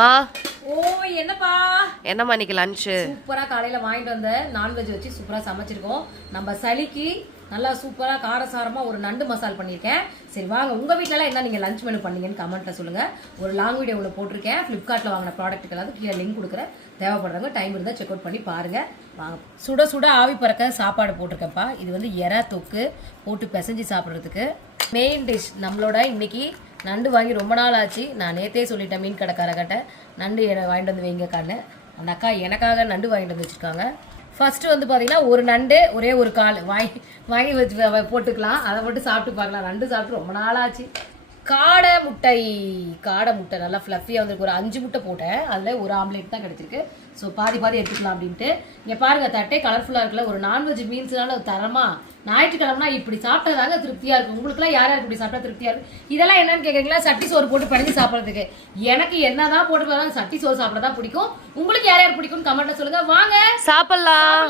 ஓ என்னப்பா என்னம்மா இன்னைக்கு லஞ்ச் சூப்பரா காலையில வாங்கிட்டு வந்த நான்வெஜ் வச்சு சூப்பரா சமைச்சிருக்கோம். நம்ம சளிக்கு நல்லா சூப்பரா காரசாரமா ஒரு நண்டு மசால் பண்ணியிருக்கேன். சரி வாங்க உங்க வீட்டுல எல்லாம் என்ன நீங்க லஞ்ச் மெனு பண்ணீங்கன்னு கமெண்ட்ல சொல்லுங்க. ஒரு லாங் வீடியோ உள்ள போட்டிருக்கேன். பிளிப்கார்ட்ல வாங்கின ப்ராடக்ட்டுக்கு எல்லாம் கீழே லிங்க் கொடுக்குறேன். தேவைப்படுறவங்க டைம் இருந்தால் செக் அவுட் பண்ணி பாருங்க. வாங்க சுட சுட ஆவி பறக்க சாப்பாடு போட்டிருக்கேன்ப்பா. இது வந்து எறா தொக்கு போட்டு பிசைஞ்சு சாப்பிட்றதுக்கு மெயின் டிஷ். நம்மளோட இன்னைக்கு நண்டு வாங்கி ரொம்ப நாள் ஆச்சு. நான் நேற்றே சொல்லிட்டேன் மீன் கடைக்காரக்கிட்ட நண்டு வாங்கிட்டு வந்து வைங்கக்கான்னு. அந்த அக்கா எனக்காக நண்டு வாங்கிட்டு வந்து வச்சுருக்காங்க. ஃபர்ஸ்ட்டு வந்து பார்த்தீங்கன்னா ஒரு நண்டு ஒரே ஒரு கால் வாங்கி வச்சு போட்டுக்கலாம். அதை மட்டும் சாப்பிட்டு பார்க்கலாம். நண்டு சாப்பிட்டு ரொம்ப நாள் ஆச்சு. காடை முட்டை நல்லா ஃப்ளஃபியாக வந்துருக்கு. ஒரு 5 முட்டை போட்டேன். அதில் ஒரு ஆம்லேட் தான் கிடச்சிருக்கு. ஸோ பாதி எடுத்துக்கலாம் அப்படின்ட்டு. இங்கே பாருங்கள் தட்டே கலர்ஃபுல்லாக இருக்குல்ல. ஒரு நான்வெஜ் மீல்ஸ்னால தரமாக ஞாயிற்றுக்கிழமைனா இப்படி சாப்பிட்டதாங்க திருப்தியாக இருக்கும். உங்களுக்குலாம் யாருக்கு இப்படி சாப்பிட்டா திருப்தியாக இருக்கும்? இதெல்லாம் என்னன்னு கேட்குறீங்களா? சட்டி சோறு போட்டு பணிஞ்சு சாப்பிட்றதுக்கு. எனக்கு என்னதான் போட்டு போகிறாங்க சட்டி சோறு சாப்பிட தான் பிடிக்கும். உங்களுக்கு யார் பிடிக்கும்னு கமெண்ட்டில் சொல்லுங்கள். வாங்க சாப்பிட்லாம்.